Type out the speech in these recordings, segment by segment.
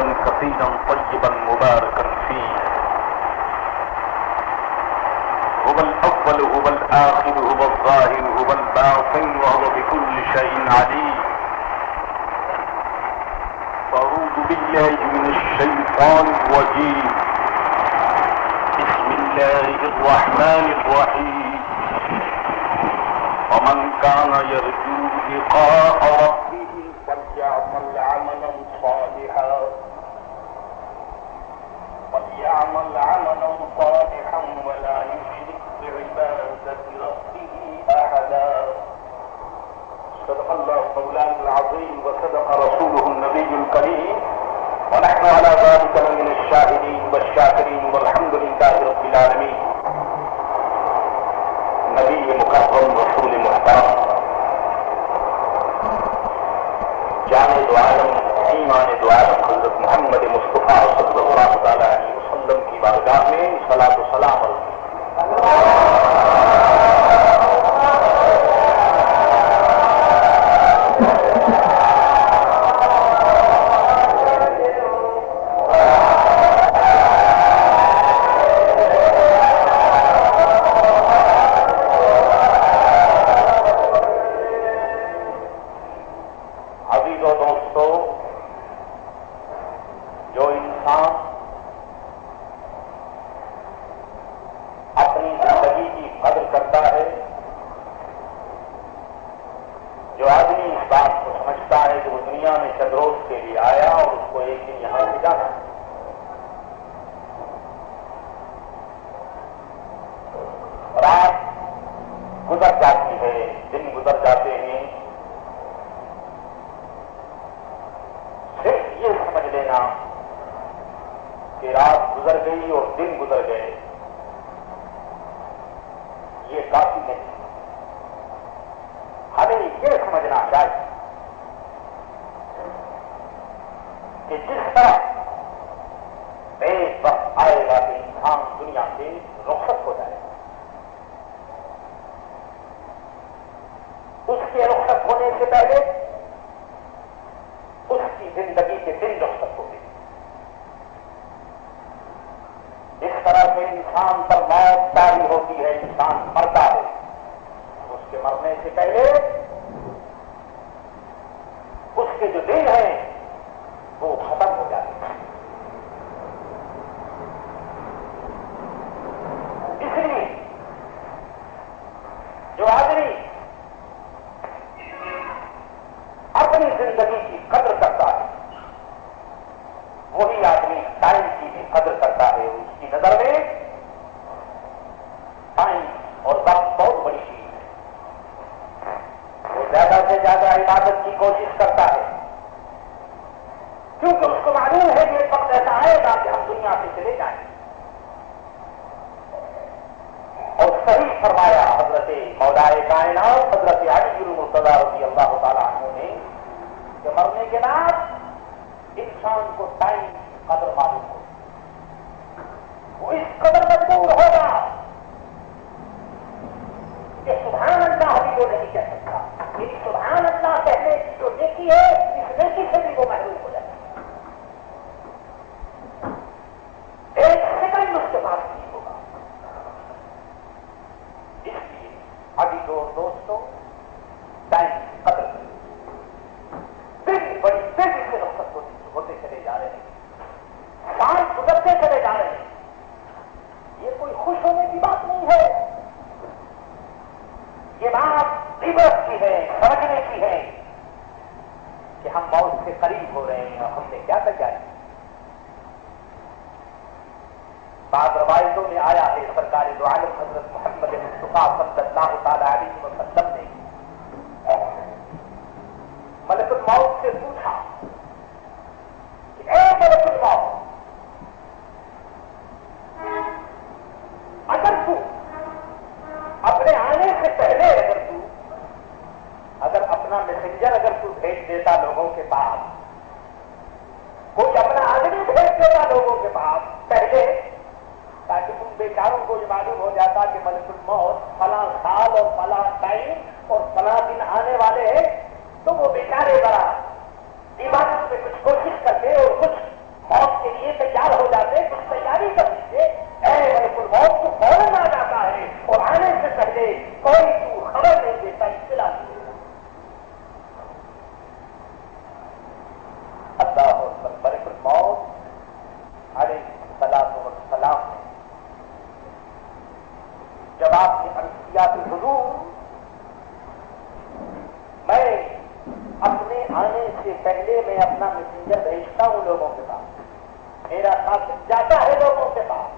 حمدا كثيرا طيبا مباركا فيه. هو الأول هو الآخر هو الظاهر هو الباطن وهو بكل شيء عليم. أعوذ بالله من الشيطان الرجيم. بسم الله الرحمن الرحيم. ومن كان يرجو لقاء ربه فليعمل عملا صالحا ولا يشرك بعبادة ربه أحدا. صدق الله مولانا العظيم وصدق رسوله النبي الكريم ونحن على ذلك من الشاهدين والشاكرين والحمد لله رب العالمين. نبی مکرم رسول محترم جان دو عالم ایمان دو عالم حضرت محمد مصطفیٰ صلی اللہ تعالی علیہ وسلم کی بارگاہ میں صلاۃ و سلام سے پہلے میں اپنا میسنجر بھیجتا ہوں لوگوں کے پاس، میرا قاصد جاتا ہے لوگوں کے پاس.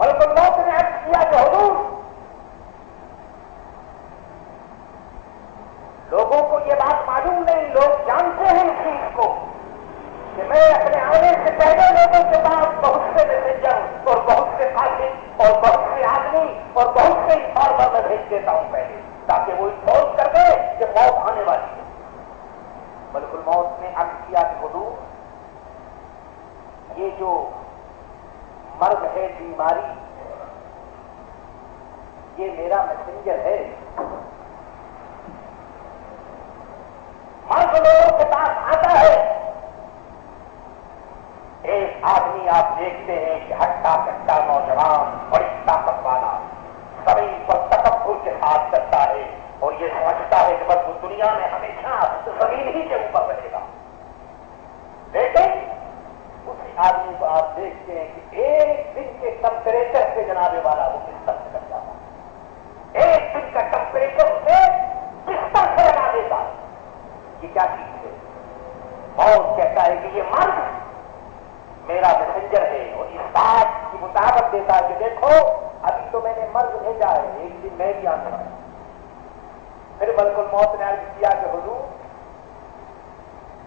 ملک الموت نے عرض کیا کہ حضور لوگوں کو یہ بات معلوم نہیں، لوگ جانتے ہیں اس چیز کو کہ میں اپنے آنے سے پہلے لوگوں کے پاس بہت سے میسنجر اور بہت سے قاصد اور بہت سے آدمی اور بہت سے انفارمر میں بھیج دیتا ہوں پہلے، تاکہ وہ انفارم کر دے کہ موت آنے والی ہے. ملک الموت نے عرض کیا کہ حضور یہ جو مرض ہے، بیماری، یہ میرا میسنجر ہے. مرض لوگوں کے پاس آتا ہے. ایک آدمی آپ دیکھتے ہیں کہ ہٹا کٹا نوجوان، بڑی طاقت والا، زمین پر تکبر کے ساتھ چلتا ہے اور یہ سمجھتا ہے کہ بس وہ دنیا میں ہمیشہ زمین ہی کے اوپر رہے گا. لیکن اسی آدمی کو آپ دیکھتے ہیں کہ ایک دن کے ٹمپریچر سے جناب والا وہ بستر سے کٹ جاتا ہے. ایک دن کا ٹمپریچر سے بستر سے لگا دیتا ہے. یہ کیا چیز ہے؟ موت کہتا ہے کہ یہ مرض میرا میسنجر ہے اور اس بات کی مطابق دیتا ہے کہ دیکھو ابھی تو میں نے مرض بھیجا ہے، ایک دن میں بھی آنے والا. پھر ملک الموت نے عرض کیا کہ حضور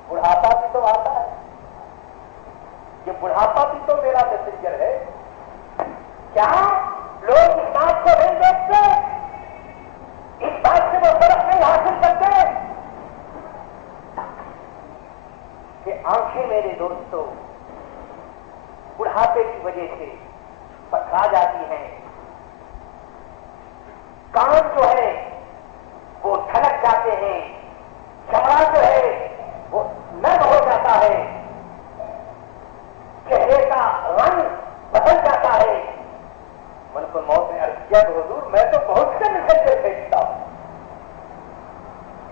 بڑھاپا بھی تو آتا ہے، یہ بڑھاپا بھی تو میرا میسنجر ہے. کیا لوگ اس بات کو نہیں دیکھتے؟ اس بات سے وہ فرق نہیں حاصل کرتے کہ آنکھیں میرے دوستوں بڑھاپے کی وجہ سے پتھرا جاتی ہیں، کان جو ہے وہ دھڑک جاتے ہیں، چمڑا جو ہے وہ نرم ہو جاتا ہے، چہرے کا رنگ بدل جاتا ہے. ملک الموت نے عرض کیا کہ حضور میں تو بہت سے میسنجر بھیجتا ہوں،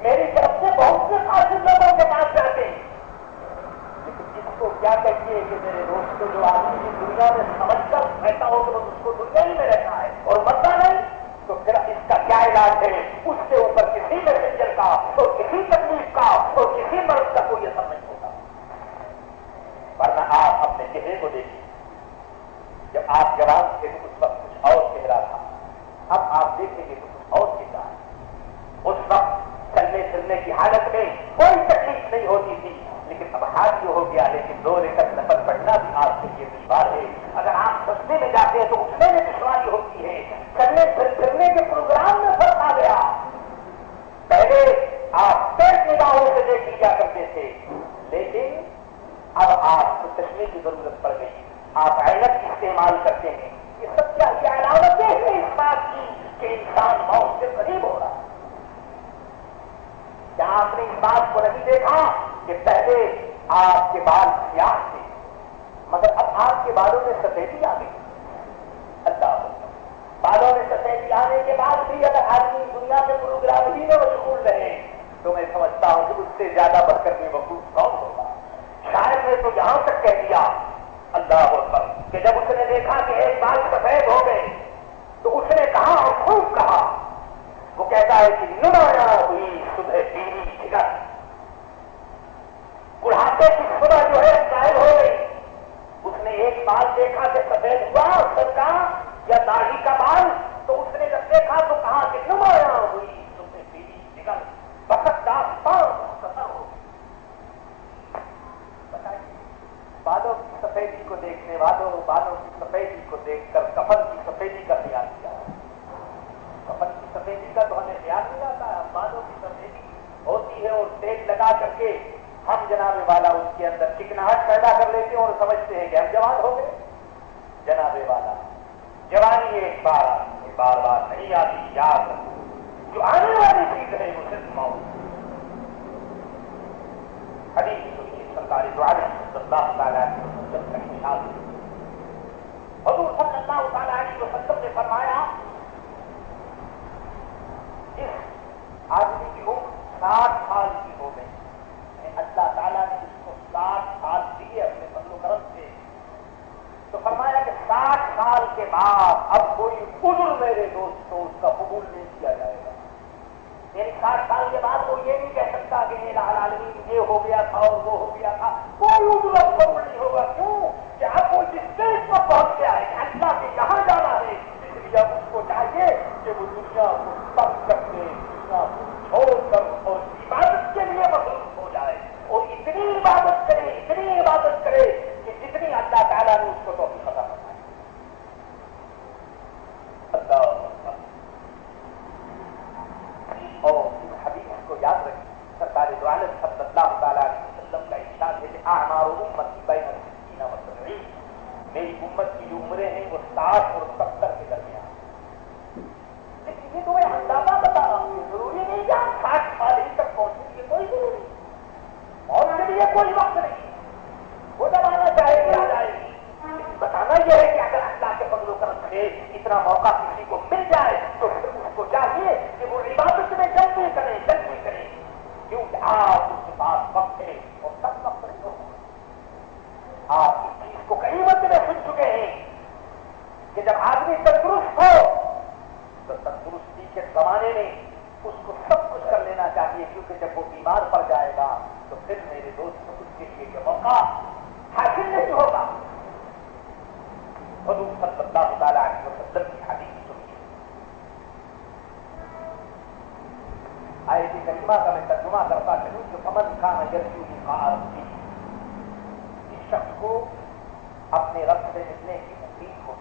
میری طرف سے بہت سے قاصد لوگوں کے پاس جاتے ہیں، لیکن اس کو کیا کہیے کہ میرے دوست کو جو آدمی دنیا میں سمجھ کر رہتا ہو کہ اس کو دنیا ہی میں رہنا ہے اور مرنا نہیں، تو پھر اس کا کیا علاج ہے؟ اس کے اوپر کسی میسنجر کا اور کسی تکلیف کا اور کسی مرض کا کوئی اثر نہیں ہوگا. ورنہ آپ اپنے چہرے کو دیکھیں، جب آپ جوان تھے تو اس وقت کچھ اور چہرہ تھا، اب آپ دیکھیں گے تو کچھ اور چہرہ ہے. اس وقت چلنے پھرنے کی حالت میں کوئی تکلیف نہیں ہوتی تھی، لیکن اب حادثہ ہو گیا. لیکن 2 رکعت نفل پڑھنا بھی آپ کے لیے دشوار ہے. اگر آپ سستے میں جاتے ہیں تو اٹھنے میں دشواری ہوتی ہے. چلنے پھرنے کے پروگرام میں فرق آ گیا. پہلے آپ تیز نگاہوں سے دیکھ لیا کرتے تھے، لیکن اب آپ کو چشمے کی ضرورت پڑ گئی، آپ عینک استعمال کرتے ہیں. یہ سب کیا علامتیں ہیں اس بات کی کہ انسان موت سے قریب ہو رہا ہے. کیا آپ نے اس بات کو نہیں دیکھا کہ پہلے آپ کے بال سیاہ تھے مگر اب آپ کے بالوں میں سفیدی آ گئی؟ اللہ بالوں میں سفیدی آنے کے بعد بھی اگر آدمی دنیا کے پروگرام ہی میں مشغول رہے تو میں سمجھتا ہوں کہ اس سے زیادہ بڑھ کر بے وقوف کون ہوگا. شاید نے تو یہاں تک کہہ دیا اللہ اکبر کہ جب اس نے دیکھا کہ ایک بال سفید ہو گئے تو اس نے کہا اور خوب کہا، وہ کہتا ہے کہ نمایاں ہوئی صبح پیری جگر، بڑھاپے کی صبح جو ہے غائب ہو گئی. اس نے ایک بال دیکھا کہ سفید ہوا سر کا یا داڑھی کا بال، تو اس نے جب دیکھا تو کہا کہ نمایاں ہوئی صبح پیری جگر، بخت داستان مختصر ہو. بالوں کی سفیدی کو دیکھنے والوں بالوں کی سفیدی کو دیکھ کر کفن کی سفیدی کا خیال کیا. کفن کی سفیدی کا تو ہمیں خیال نہیں آتا ہے. بالوں کی سفیدی ہوتی ہے اور تیل لگا کر کے ہم جناب والا اس کے اندر چکناہٹ پیدا کر لیتے ہیں اور سمجھتے ہیں کہ ہم جوان ہو گئے. جناب والا جوانی ایک بار آتی ہے، بار بار نہیں آتی. یاد جو آنے والی چیز ہے وہ صرف موت. حدیث سنیے سرکار دو عالم صلی اللہ تعالیٰ علیہ وسلم کا ارشاد ہے. حضور صلی اللہ تعالیٰ علیہ وسلم نے فرمایا اس آدمی کی عمر 60 سال کی ہو گئی. اللہ تعالیٰ نے اس کو 60 سال دیے اپنے فضل و کرم سے، تو فرمایا کہ 60 سال کے بعد اب کوئی عذر میرے دوستوں اس کا قبول نہیں کیا جائے گا. یعنی 60 سال کے بعد وہ یہ نہیں کہہ سکتا کہ الہ العالمین یہ ہو گیا تھا اور وہ ہو گیا تھا. کوئی عذر قبول نہیں ہوگا. کیوں کہ اب وہ جس اسٹیج پر پہنچ گیا ہے کہ اللہ کے یہاں جانا ہے, اس لیے اب اس کو چاہیے کہ وہ دنیا کو ترک کر کے, دنیا کو چھوڑ کر اور عبادت کے لیے مصروف ہو جائے, اور اتنی عبادت کرے کہ جتنی اللہ تعالیٰ نے اس کو توفیق عطا فرمائی. اللہ اور اس حدیث کو یاد رکھیں. سرکار دو عالم صلی اللہ تعالیٰ علیہ وسلم کا ارشاد ہے کہ اعمار امتی بین 60 و 70. میری امت کی جو عمریں ہیں وہ 60 اور 70 کے درمیان. لیکن یہ تمہیں اندازہ بتا رہا ہوں, یہ ضروری نہیں کہ آپ 60 سال ہی تک پہنچنے کے لیے کوئی ضروری نہیں, اور کے لیے کوئی وقت نہیں. وہ جب آنا چاہے گی آ جائے گی. لیکن بتانا یہ ہے کہ اگر اللہ کے فضل و کرم سے اتنا موقع کسی کو مل جائے تو پھر اس کو چاہیے کہ وہ عبادت میں جلدی کرے. کیونکہ آپ اس کے پاس وقت ہے اور سب وقت نہیں ہوگا. آپ اس چیز کو کئی مرتبہ سن چکے ہیں کہ جب آدمی تندرست ہو تو تندرستی کے زمانے میں اس کو سب کچھ کر لینا چاہیے, کیونکہ جب وہ بیمار پڑ جائے گا تو پھر میرے دوست اس کے لیے یہ موقع حاصل نہیں ہوگا. حضور صلی اللہ تعالیٰ علیہ وسلم کی حدیث سنیے. آیت کریمہ کا میں ترجمہ کرتا چلوں کہ فمن کان یرجو لقاء ربہ, اس شخص کو اپنے رب سے ملنے کی امید ہو,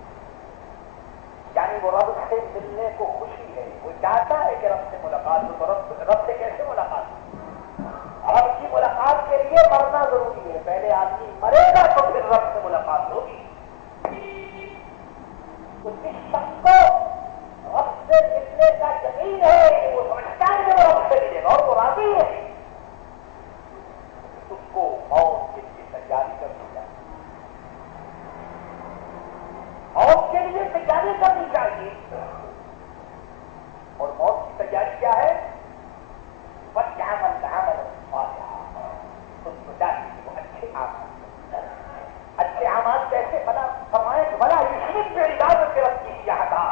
یعنی وہ رب سے ملنے کو خوشی ہے, وہ چاہتا ہے کہ رب سے ملاقات ہو. تو رب سے کیسے ملاقات ہو؟ رب کی ملاقات کے لیے مرنا ضروری ہے. پہلے آدمی مرے گا تو پھر رب سے ملاقات ہوگی. تو جس شخص کو رب سے ملنے کا یقین ہے, وہ سمجھتا ہے کہ وہ رب سے ملے گا اور وہ راضی ہے, اس کو موت کے لیے تیاری کرنی چاہیے. موت کے لیے تیاری کرنی چاہیے. اور موت کی تیاری کیا ہے؟ اچھے اعمال کیسے بنا فرمائے کہ بلا یشرک بعبادت ربہ احدا.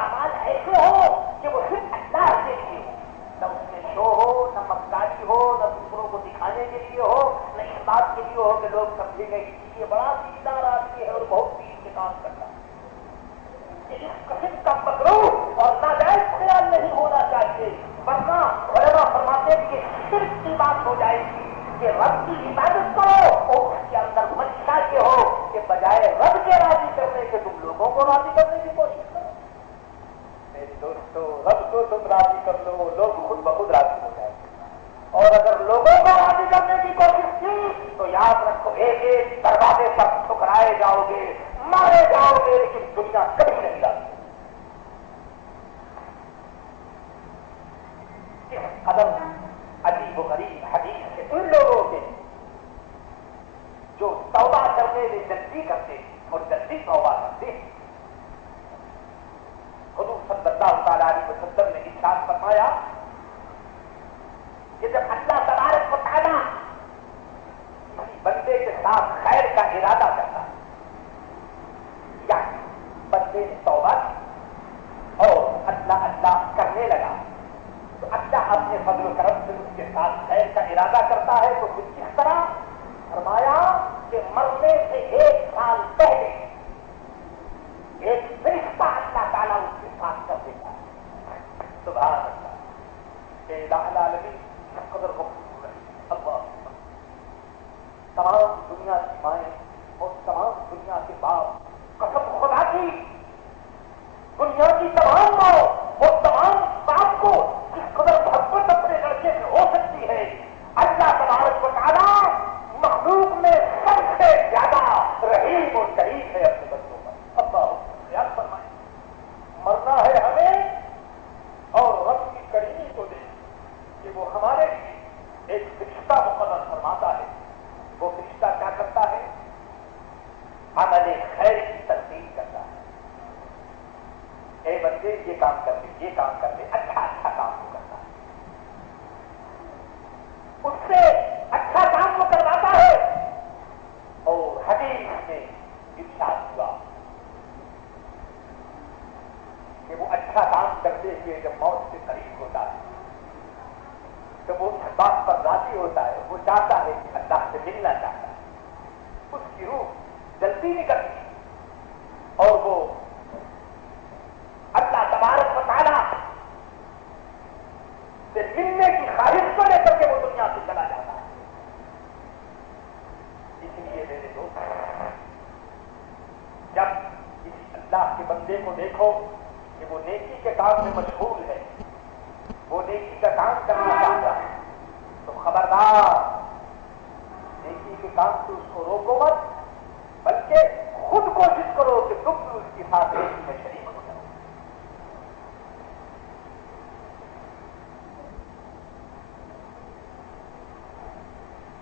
اعمال ایسے ہو کہ وہ صرف اللہ کے لیے ہو, نہ اس میں شو ہو, نہ مکاری ہو, نہ دوسروں کو دکھانے کے لیے ہو, نہ اس بات کے لیے ہو کہ لوگ سمجھیں گے کہ یہ بڑا دیندار آدمی ہے اور بہت دین کے کام کرتا ہے. اس قسم کا مکروہ اور ناجائز خیال نہیں ہونا چاہیے, ورنہ علماء فرماتے ہیں کہ شرک کی بات ہو جائے گی کہ رب کی عبادت کرو اور اس کے اندر منشا یہ ہو کہ بجائے رب کے راضی کرنے کے تم لوگوں کو راضی کرنے کی کوشش کرو. میرے دوستو, رب کو تم راضی کر لو, لوگ خود بخود راضی ہو جائیں گے. اور اگر لوگوں کو راضی کرنے کی کوشش کی تو یاد رکھو ایک ایک دروازے پر ٹھکرائے جاؤ گے, مارے جاؤ گے, لیکن دنیا کبھی نہیں راضی. اس قدم عجیب و غریب حدیث کے ان لوگوں کے جو توبہ کرنے میں جلدی کرتے اور جلدی توبہ کرتے ہیں. حضور صلی اللہ تعالیٰ علیہ وسلم نے ارشاد فرمایا کہ جب اللہ تبارک و تعالیٰ کسی بندے کے ساتھ خیر کا ارادہ کرتا ہے, یعنی بندے نے توبہ کی اور اللہ اللہ کرنے لگا, تو اللہ اپنے فضل و کرم سے اس کے ساتھ خیر کا ارادہ کرتا ہے. تو پھر کس طرح فرمایا کہ مرنے سے 1 سال پہلے ایک فرشتہ اللہ تعالیٰ اس کے ساتھ کر دیتا ہے. سبحان اللہ, کہ الہ العالمین قدر مخصوص ہے. اللہ تمام دنیا کی مائیں اور تمام دنیا کے باپ, قسم خدا کی دنیا کی تمام ماں اور تمام باپ کو جس قدر محبت اپنے لڑکے سے ہو سکتی ہے, اللہ تبارک و تعالیٰ مخلوق میں سب سے زیادہ رحیم اور شریف ہے اپنے بچوں پر. اللہ یاد فرمائے, مرنا ہے ہمیں اور رب کی کریمی کو دے کہ وہ ہمارے لیے ایک فرشتہ مقرر فرماتا ہے. وہ فرشتہ پر راضی ہوتا ہے، وہ چاہتا ہے کہ اللہ سے ملنا چاہتا ہے، اس کی روح جلدی نکلتی ہے اور وہ اللہ تبارک و تعالیٰ سے ملنے کی خواہش کو لے کر کے وہ دنیا سے چلا جاتا ہے۔ اس لیے میرے دوست، جب کسی اللہ کے بندے کو دیکھو کہ وہ نیکی کے کام میں مشغول ہے، وہ نیکی کا کام کرنا چاہتا ہے، تو خبردار نیکی کے کام سے اس کو روکو مت، بلکہ خود کوشش کرو کہ تم بھی اس کے ساتھ نیکی میں شریک ہو جاؤ۔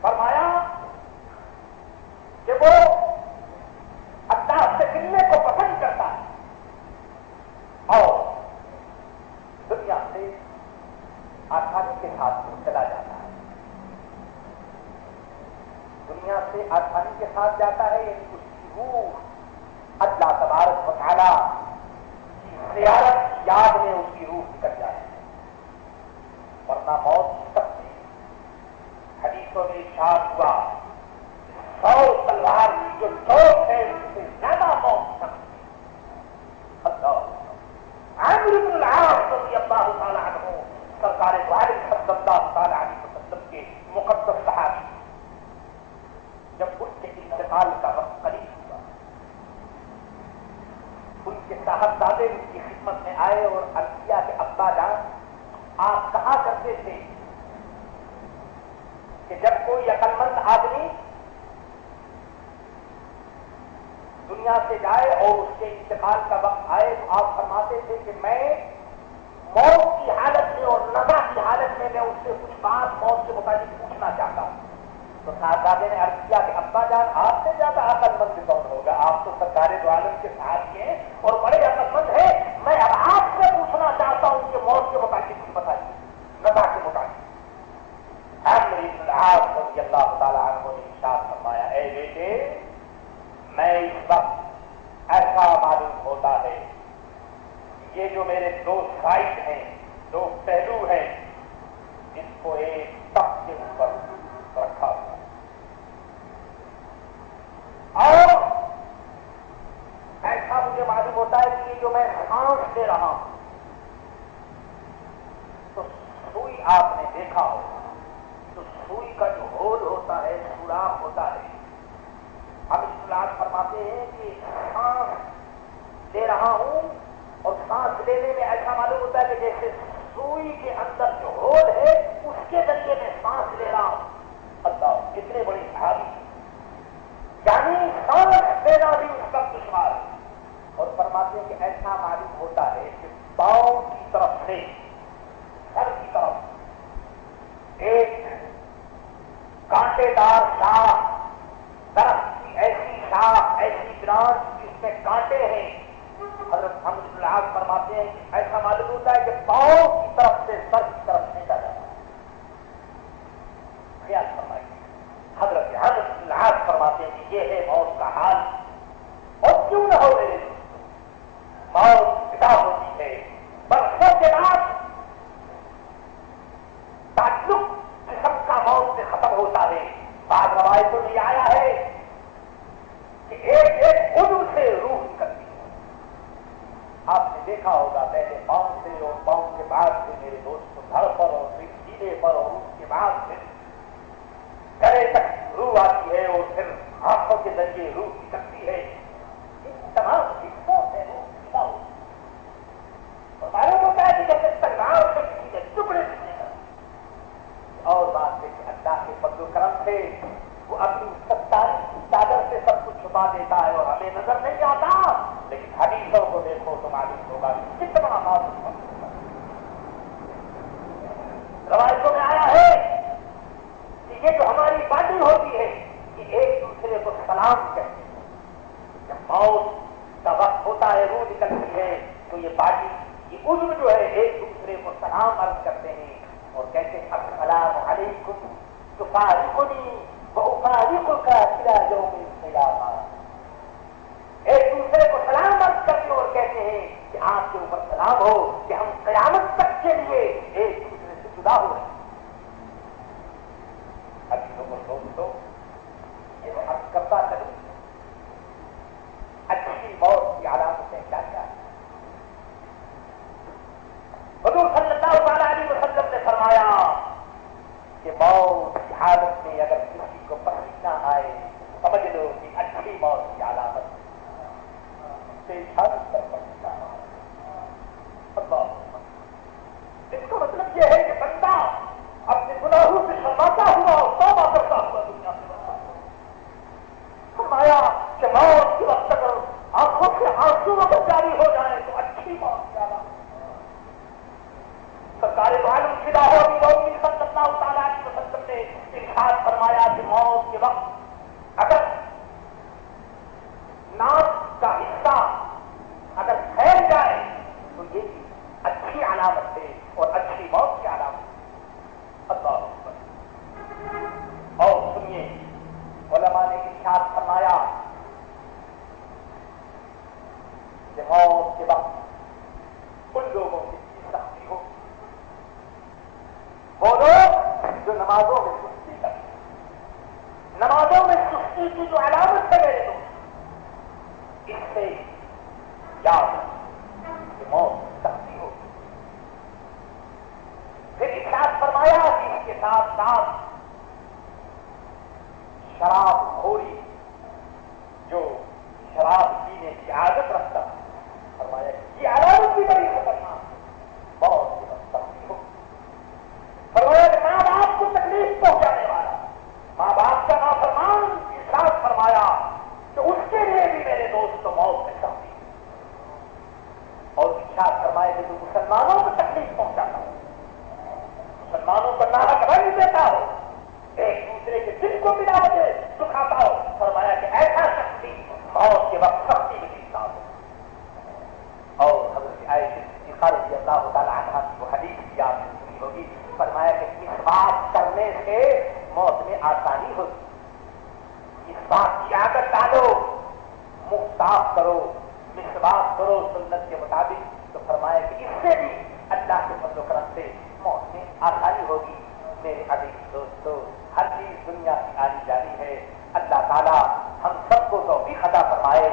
فرمایا کہ وہ اللہ سے ملنے کو پسند کرتا ہے اور دنیا سے آسانی کے ساتھ چلا جاتا ہے، دنیا سے آسانی کے ساتھ جاتا ہے، یعنی اس کی روح اللہ تبارک و تعالیٰ کی زیارت کی یاد میں اس کی روح نکل جاتی ہے، ورنہ موت کی سختی حدیثوں میں ارشاد ہوا 100 تلوار کی جو چوک ہے اس سے زیادہ موت کی سختی ہے۔ اللہ عامر بن العاص رضی اللہ تعالیٰ عنہ سرکار والد صلی اللہ تعالیٰ علیہ وسلم کے مقدس صحابی، جب ان کے انتقال کا وقت قریب ہوا، ان کے صاحبزادے ان کی خدمت میں آئے اور عرض کیا کہ ابا جان، آپ کہا کرتے تھے کہ جب کوئی عقل مند آدمی دنیا سے جائے اور اس کے انتقال کا وقت آئے تو آپ فرماتے تھے کہ میں موت کی حالت میں اور نظر کی حالت میں اس سے کچھ بات موت کے متعلق پوچھنا چاہتا ہوں۔ تو صاحبزادے نے عرض کیا کہ ابا جان، آپ سے زیادہ عقل مند کون ہوگا؟ آپ تو سرکار دو عالم کے صحابی ہیں اور بڑے عقل مند ہیں، میں اب آپ سے پوچھنا چاہتا ہوں کہ موت کے متعلق کچھ بتائیے، نظر کے متعلق۔ عامر بن العاص رضی اللہ تعالیٰ عنہ نے ارشاد فرمایا، اے بیٹے، میں اس وقت ایسا معلوم ہوتا ہے یہ جو میرے دو سائڈ ہیں، دو پہلو ہیں، اس کو ایک تخت کے اوپر رکھا ہوا اور ایسا مجھے معلوم ہوتا ہے کہ یہ جو میں سانس لے رہا ہوں، تو سوئی آپ نے دیکھا ہوگا، تو سوئی کا جو ہول ہوتا ہے، سوراخ ہوتا ہے، ہم اصطلاح فرماتے ہیں کہ سانس لے رہا ہوں اور سانس لینے میں ایسا معلوم ہوتا ہے کہ جیسے سوئی کے اندر جو ہول ہے اس کے ذریعے میں سانس لے رہا ہوں۔ اللہ، کتنے بڑی صحابی، یعنی سانس لینا بھی اس کا دشوار ہے، اور فرماتے ہیں کہ ایسا معلوم ہوتا ہے کہ پاؤں کی طرف سے سر کی طرف ایک کانٹے دار شاخ، درخت کی ایسی شاخ، ایسی برانچ جس میں کانٹے ہیں، حضرت محمد بن العاص فرماتے ہیں کہ ایسا معلوم ہوتا ہے کہ پاؤں کی طرف سے سر کی طرف کھینچا جاتا ہے۔ خیال فرمائیے، حضرت بن العاص فرماتے ہیں کہ یہ ہے موت کا حال، اور کیوں نہ ہو میرے دوست، موت جدا ہوتی ہے، برسوں کے بعد تعلق جسم کا موت سے ختم ہوتا ہے۔ بعض روایتوں میں آیا ہے کہ ایک ایک عضو سے روح نکلتی ہے۔ آپ نے دیکھا ہوگا پہلے پاؤں سے اور پاؤں کے بعد سے میرے دوست کو دھڑ پر اور پھر سینے پر اور اس کے بعد پھر گلے تک روح آتی ہے اور پھر آنکھوں کے ذریعے روح نکلتی ہے۔ ان تمام حصوں سے روح نکلا ہوتی ہے اور معلوم ہوتا ہے کہ جب تک راہ سے کسی کے ٹکڑے ملنے گا۔ اور بات ہے کہ اللہ کے فضل و کرم سے وہ اپنی ستاری کی چادر سے سب کچھ چھپا دیتا ہے اور ہمیں نظر نہیں آتا، لیکن حدیثوں کو دیکھو تو معلوم ہوگا کتنا معلوم ہوگا۔ روایتوں میں آیا ہے کہ یہ جو ہماری باڈی ہوتی ہے یہ ایک دوسرے کو سلام کہتے ہیں۔ جب موت کا وقت ہوتا ہے، روح نکلتی ہے، تو یہ باڈی، یہ عضو جو ہے ایک دوسرے کو سلام عرض کرتے ہیں اور کہتے ہیں السلام علیکم تفارقنی وافارقک الی یوم القیامہ۔ ایک دوسرے کو سلام عرض کرتے اور کہتے ہیں کہ آپ کے اوپر سلام ہو کہ ہم قیامت تک کے لیے ایک دوسرے سے جدا ہو رہے ہیں۔ موت کی حالت میں اگر کسی کو پسینہ آئے سمجھ لو کہ اچھی موت کی علامت پیشانی پر پسینہ اللہ۔ اس کا مطلب یہ ہے کہ بندہ اپنے گناہوں سے شرماتا ہوا اور توبہ کرتا ہوا دنیا سے بچا فرمایا کہ موت کے وقت اگر آنکھوں سے آنسو اگر جاری ہو جائے تو اچھی موت کی علامت۔ سرکار دو عالم فدا ہو ابھی مومن صلی اللہ تعالیٰ علیہ وسلم نے ارشاد فرمایا کہ موت کے وقت اگر ناک کا حصہ اگر پھیل جائے تو یہ بھی اچھی علامت ہے اور اچھی موت کی علامت۔ اللہ اکبر۔ اور سنیے علماء نے ارشاد فرمایا کہ موت کے وقت ان لوگوں کی سختی ہو وہ لوگ جو نمازوں میں سستی کرتے ہیں۔ نمازوں میں سستی کی جو علامت ہے میرے دوست، اس سے یاد کہ موت سختی ہو۔ پھر ارشاد فرمایا کہ اس کے ساتھ ساتھ شراب خوری جو شراب پینے کی عادت رکھتا ہے، فرمایا کہ یہ علامت بھی بڑی خطرناک، موت کی سختی ہو۔ فرمایا کہ ماں باپ کو تکلیف پہنچانے والا، ماں باپ کا نافرمان، ارشاد فرمایا کہ اس کے لیے بھی میرے دوست موت میں سختی ہو۔ اور ارشاد فرمایا کہ جو مسلمانوں کو تکلیف پہنچاتا ہو، مسلمانوں کو ناحق رنج دیتا ہو، ایک دوسرے کے دل کو بلا وجہ دکھاتا ہو، فرمایا کہ ایسا شخص بھی موت کے وقت سختی میں گرتا ہو۔ اور حضرت عائشہ صدیقہ رضی اللہ تعالی عنہا کی وہ حدیث بھی آپ نے سنی ہوگی، فرمایا کہ اس بات کرنے سے موت میں آسانی ہوگی، اس بات کی عادت ڈالو، منہ صاف کرو، مسواک کرو سنت کے مطابق، تو فرمایا کہ اس سے بھی اللہ کے فضل و کرم سے موت میں آسانی ہوگی۔ میرے عزیز دوستو، ہر چیز دنیا کی آنی جانی ہے، اللہ تعالیٰ ہم سب کو توفیق عطا فرمائے